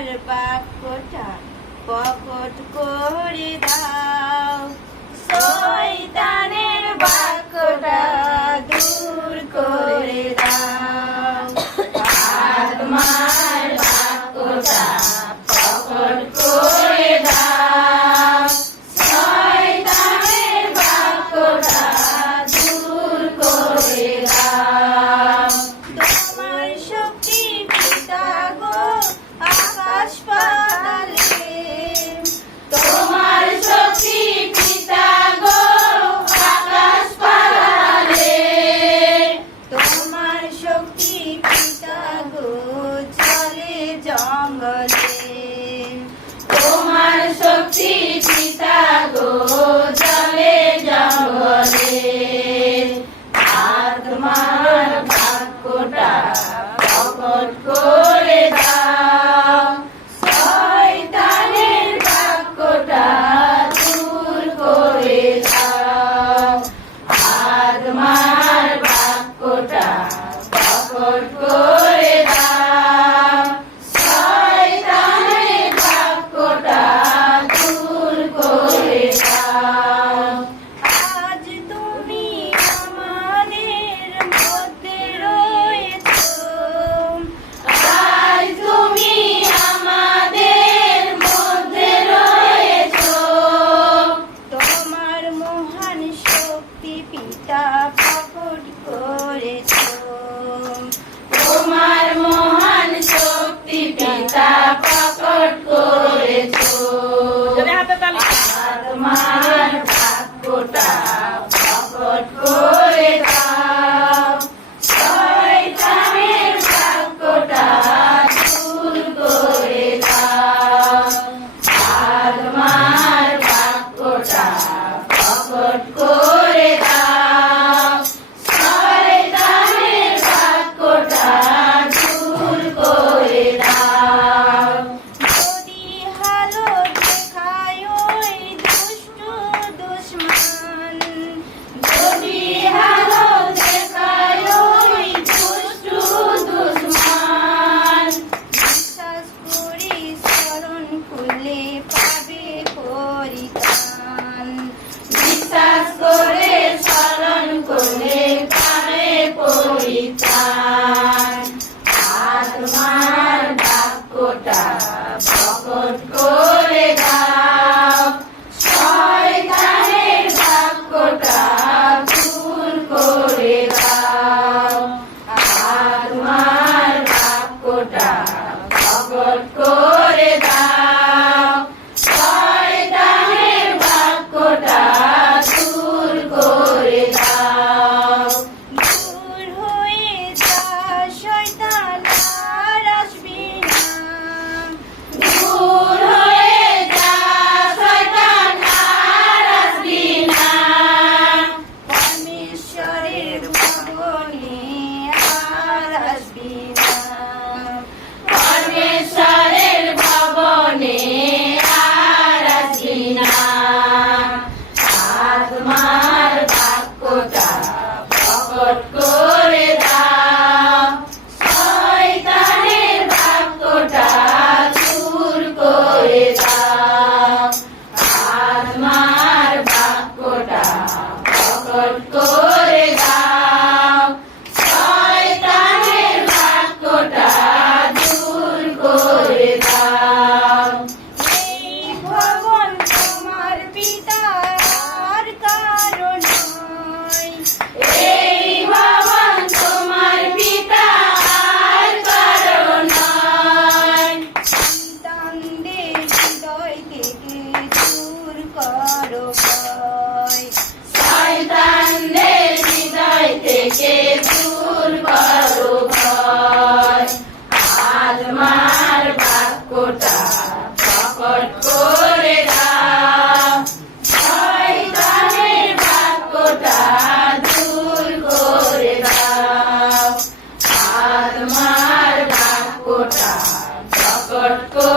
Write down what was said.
আমার বাক্যটা প্রকট করে দাও, শয়তানের বাক্যটা দূর করে দাও। আত্মার বাক্যটা প্রকট করে দাও, শয়তানের বাক্যটা দূর করে দাও। তোমার শক্তি পিতা গো আকাশ পাতালে, তোমার শক্তি পিতা গো আকাশ পাতালে, তোমার শক্তি পিতা গো চলে জঙ্গলে, তোমার শক্তি পিতা গো চলে জঙ্গলে। আত্মার বাক্যটা প্রকট করে দাও, শয়তানের বাক্যটা দূর করে দাও। আত্মার বাক্যটা প্রকট করে দাও, শয়তানের বাক্যটা দূর করে দাও। আজ তুমি আমাদের মধ্যে রয়েছো, আজ তুমি আমাদের মধ্যে রয়েছো। তোমার মহান শক্তি পিতা প্রকট করেছো, তোমার মহান শক্তি পিতা প্রকট করেছো। আত্মার বাক্যটা প্রকট করে দাও, শয়তানের বাক্যটা দূর করে দাও। আত্মার বাক্যটা প্রকট করে দাও, শয়তানের বাক্যটা দূর করে দাও। যদি হালো দেখায় ওই দুষ্ট দুশমন, যদি হালো দেখায় ওই দুষ্ট দুশমন, বিশ্বাস করি শরণ খুলে পাবে পরিত্রাণ, বিশ্বাস করে শরণ খুলে পাবে পরিত্রাণ। আত্মার বাক্যটা প্রকট করে দাও, শয়তানের বাক্যটা দূর করে দাও। আত্মার বাক্যটা প্রকট করে দাও, শয়তানের বাক্যটা দূর করে দাও। দূর হয়ে যা শয়তান আর আসবে না, দূর হয়ে যা শয়তান আর আসবে না। পরমেশ্বরের ভবনে আর আসবে না, পরমেশ্বরের ভবনে আর আসবে না। আত্মার বাক্যটা প্রকট করে দাও, শয়তানের বাক্যটা দূর করে দাও। আত্মার বাক্যটা প্রকট করে দাও, শয়তানের বাক্যটা দূর করে দাও। এই ভবন তোমার পিতার কারো নয়, এই ভবন তোমার পিতার কারো নয়। সন্তানদের হৃদয় থেকে দূর করো ভয়, শয়তানদের হৃদয় থেকে দূর করো ভয়। আত্মার বাক্যটা প্রকট করে দাও, শয়তানের বাক্যটা দূর করে দাও। আত্মার বাক্যটা প্রকট করে